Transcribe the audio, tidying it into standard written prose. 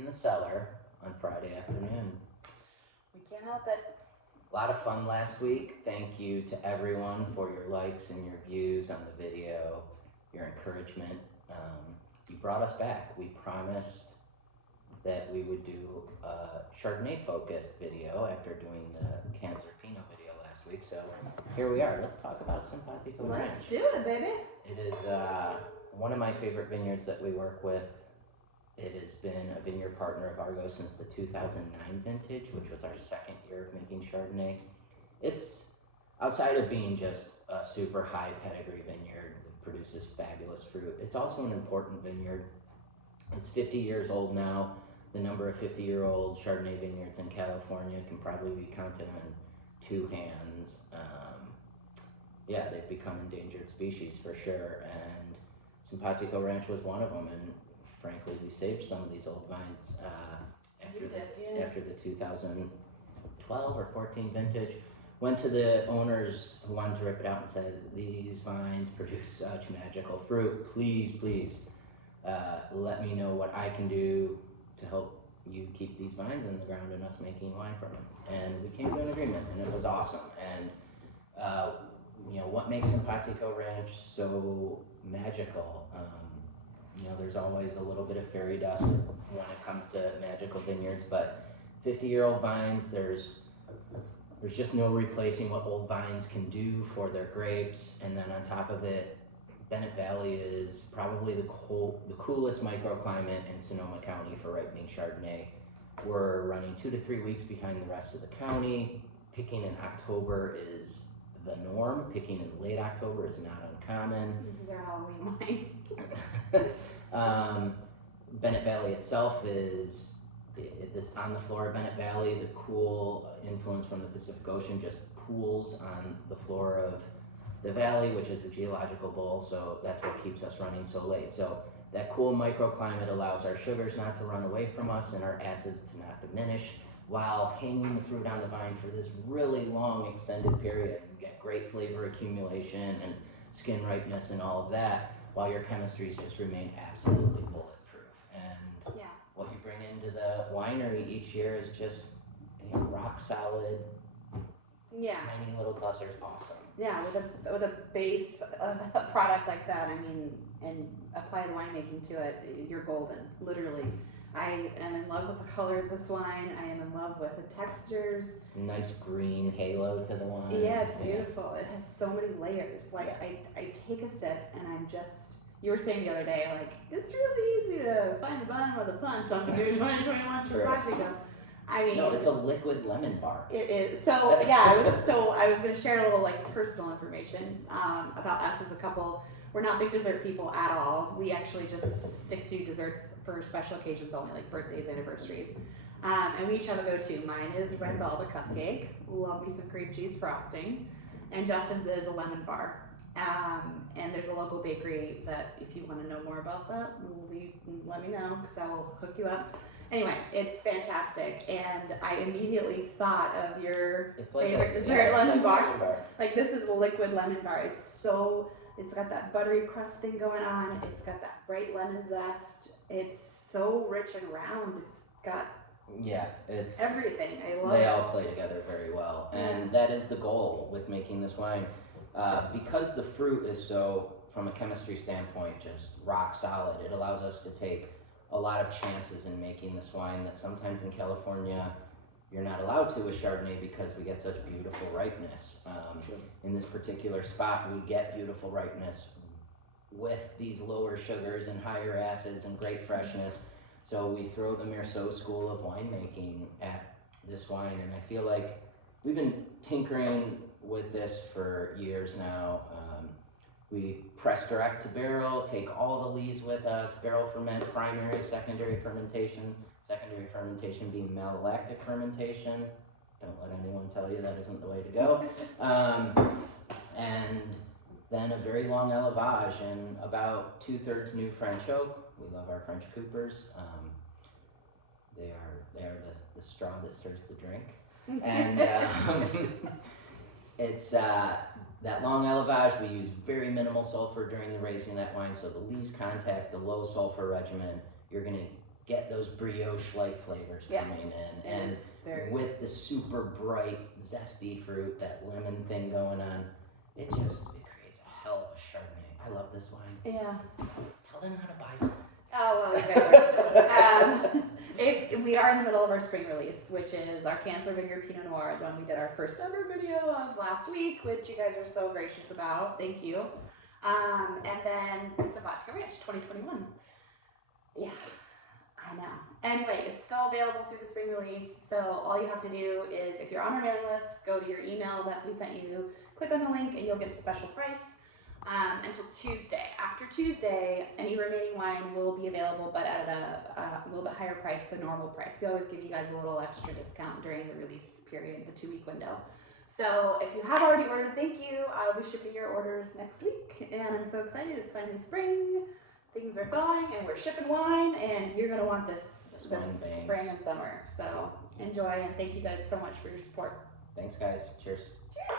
in the cellar on Friday afternoon. We can't help it. A lot of fun last week. Thank you to everyone for your likes and your views on the video, your encouragement. You brought us back. We promised that we would do a Chardonnay-focused video after doing the Cancer Pinot video last week. So here we are. Let's talk about Simpatico Ranch. Let's do it, baby. It is one of my favorite vineyards that we work with. It has been a vineyard partner of Argot since the 2009 vintage, which was our second year of making Chardonnay. It's, outside of being just a super high pedigree vineyard that produces fabulous fruit, it's also an important vineyard. It's 50 years old now. The number of 50-year-old Chardonnay vineyards in California can probably be counted on two hands. Yeah, they've become endangered species for sure, and Simpatico Ranch was one of them. And frankly, we saved some of these old vines after the 2012 or 14 vintage. Went to the owners who wanted to rip it out and said, these vines produce such magical fruit. Please, please, let me know what I can do to help you keep these vines in the ground and us making wine from them. And we came to an agreement, and it was awesome. And you know, what makes Simpatico Ranch so magical? You know, there's always a little bit of fairy dust when it comes to magical vineyards, but 50-year-old vines, there's just no replacing what old vines can do for their grapes. And then on top of it, Bennett Valley is probably the coolest microclimate in Sonoma County for ripening Chardonnay. We're running 2 to 3 weeks behind the rest of the county. Picking in October is the norm. Picking in late October is not uncommon. This is our Halloween wine. Bennett Valley itself is this on the floor of Bennett Valley. The cool influence from the Pacific Ocean just pools on the floor of the valley, which is a geological bowl, so that's what keeps us running so late. So that cool microclimate allows our sugars not to run away from us and our acids to not diminish, while hanging the fruit on the vine for this really long extended period. You get great flavor accumulation and skin ripeness and all of that, while your chemistries just remain absolutely bulletproof. And Yeah. what you bring into the winery each year is just, you know, rock solid, Yeah. tiny little clusters. Awesome. Yeah, with a base of a product like that, I mean, and apply the winemaking to it, you're golden, literally. I am in love with the color of this wine. I am in love with the textures. It's a nice green halo to the wine. Yeah, it's beautiful. It has so many layers. Like, I take a sip and I'm just, you were saying the other day, like, it's really easy to find the bottom of the punch on the new 2021 Simpatico. I mean, no, it's a liquid lemon bar. It is. So yeah, I was going to share a little like personal information about us as a couple. We're not big dessert people at all. We actually just stick to desserts for special occasions only, like birthdays, anniversaries. And we each have a go-to. Mine is red velvet cupcake. Love me some cream cheese frosting. And Justin's is a lemon bar. And there's a local bakery that, if you want to know more about that, let me know, because I will hook you up. Anyway, it's fantastic, and I immediately thought of your favorite dessert lemon bar. Like, this is a liquid lemon bar. It's got that buttery crust thing going on. It's got that bright lemon zest. It's so rich and round. It's got it's everything. I love it. They all play together very well, and that is the goal with making this wine. Because the fruit is so, from a chemistry standpoint, just rock solid, it allows us to take a lot of chances in making this wine that sometimes in California you're not allowed to with Chardonnay, because we get such beautiful ripeness. In this particular spot, we get beautiful ripeness with these lower sugars and higher acids and great freshness. So we throw the Meursault school of winemaking at this wine, and I feel like we've been tinkering with this for years now. We press direct to barrel, take all the lees with us, barrel ferment, primary, secondary fermentation being malolactic fermentation. Don't let anyone tell you that isn't the way to go. And then a very long élevage and about 2/3 new French oak. We love our French coopers. They are the straw that stirs the drink. And it's that long élevage. We use very minimal sulfur during the raising of that wine, so the lees contact the low sulfur regimen. You're going to get those brioche-like flavors coming in, and with the super bright, zesty fruit, that lemon thing going on, it creates a hell of a Chardonnay. I love this wine. Yeah. Tell them how to buy some. Oh, well, you guys are. We are in the middle of our spring release, which is our Cancer Vineyard Pinot Noir, the one we did our first ever video of last week, which you guys are so gracious about. Thank you. And then Simpatico Ranch 2021. Yeah, I know. Anyway, it's still available through the spring release, so all you have to do is, if you're on our mailing list, go to your email that we sent you, click on the link, and you'll get the special price until Tuesday. After Tuesday, any remaining wine will be available, but at a little bit higher price than normal price. We always give you guys a little extra discount during the release period, the 2-week window. So if you have already ordered, thank you. I'll be shipping your orders next week, and I'm so excited. It's finally spring. Things are thawing, and we're shipping wine, and you're gonna want this spring and summer. So enjoy, and thank you guys so much for your support. Thanks, guys. Cheers. Cheers.